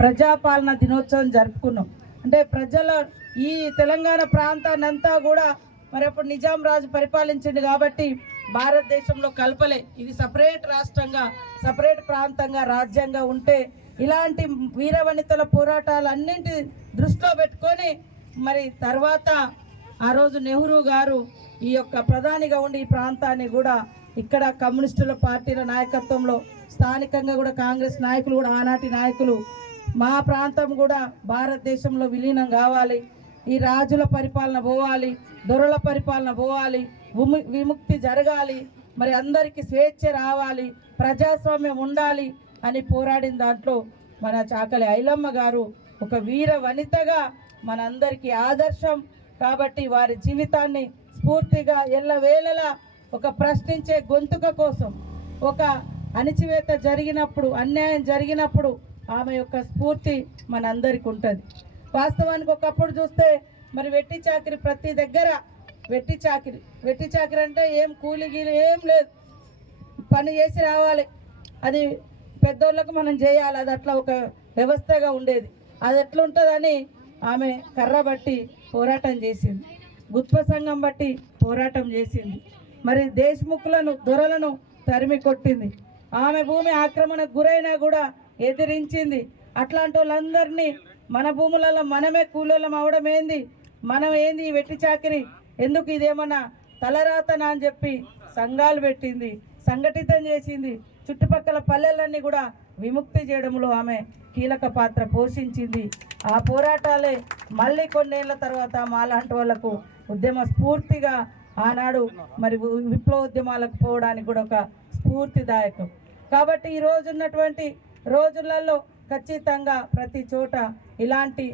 ప్రజాపాలన దినోత్సవం జరుపుకున్నాం. అంటే ప్రజల ఈ తెలంగాణ ప్రాంతాన్ని అంతా కూడా మరి అప్పుడు నిజాం రాజు పరిపాలించింది కాబట్టి భారతదేశంలో కలపలే. ఇది సపరేట్ రాష్ట్రంగా, సపరేట్ ప్రాంతంగా, రాజ్యంగా ఉంటే ఇలాంటి వీరవనితల పోరాటాలన్నింటి దృష్టిలో పెట్టుకొని మరి తర్వాత ఆ రోజు నెహ్రూ గారు ఈ యొక్క ప్రధానిగా ఉండి ఈ ప్రాంతాన్ని కూడా ఇక్కడ కమ్యూనిస్టుల పార్టీల నాయకత్వంలో స్థానికంగా కూడా కాంగ్రెస్ నాయకులు కూడా ఆనాటి నాయకులు మా ప్రాంతం కూడా భారతదేశంలో విలీనం కావాలి, ఈ రాజుల పరిపాలన పోవాలి, దొరల పరిపాలన పోవాలి, విముక్తి జరగాలి, మరి అందరికీ స్వేచ్ఛ రావాలి, ప్రజాస్వామ్యం ఉండాలి అని పోరాడిన దాంట్లో మన చాకలి ఐలమ్మ గారు ఒక వీర వనితగా మనందరికీ ఆదర్శం. కాబట్టి వారి జీవితాన్ని స్ఫూర్తిగా ఎల్లవేళలా ఒక ప్రశ్నించే గొంతుక కోసం, ఒక అణిచివేత జరిగినప్పుడు, అన్యాయం జరిగినప్పుడు ఆమె యొక్క స్ఫూర్తి మనందరికీ ఉంటుంది. వాస్తవానికి ఒకప్పుడు చూస్తే మరి వెట్టి చాకిరి ప్రతి దగ్గర, వెట్టి చాకిరి అంటే ఏం కూలి గీలి ఏం లేదు, పని చేసి రావాలి, అది పెద్దోళ్ళకు మనం చేయాలి, అది అట్లా ఒక వ్యవస్థగా ఉండేది. అది ఎట్లుంటుందని ఆమె కర్ర బట్టి పోరాటం చేసింది, గుత్ప సంఘం బట్టి పోరాటం చేసింది, మరి దేశముఖులను దొరలను తరిమి కొట్టింది, ఆమె భూమి ఆక్రమణకు గురైనా కూడా ఎదిరించింది. అట్లాంటి వాళ్ళందరినీ మన భూములలో మనమే కూలీలం అవడం ఏంది, మనం ఏంది వెట్టి చాకిరి ఎందుకు, ఇదేమన్నా తలరాతనా అని చెప్పి సంఘాలు పెట్టింది, సంఘటితం చేసింది, చుట్టుపక్కల పల్లెలన్నీ కూడా విముక్తి చేయడంలో ఆమె కీలక పాత్ర పోషించింది. ఆ పోరాటాలే మళ్ళీ కొన్నేళ్ల తర్వాత మాలాంటి వాళ్లకు ఉద్యమ స్ఫూర్తిగా ఆనాడు మరి విప్లవోద్యమాలకు పోవడానికి కూడా ఒక స్ఫూర్తిదాయకం. కాబట్టి ఈ రోజు ఉన్నటువంటి రోజులలో ఖచ్చితంగా ప్రతి చోట ఇలాంటి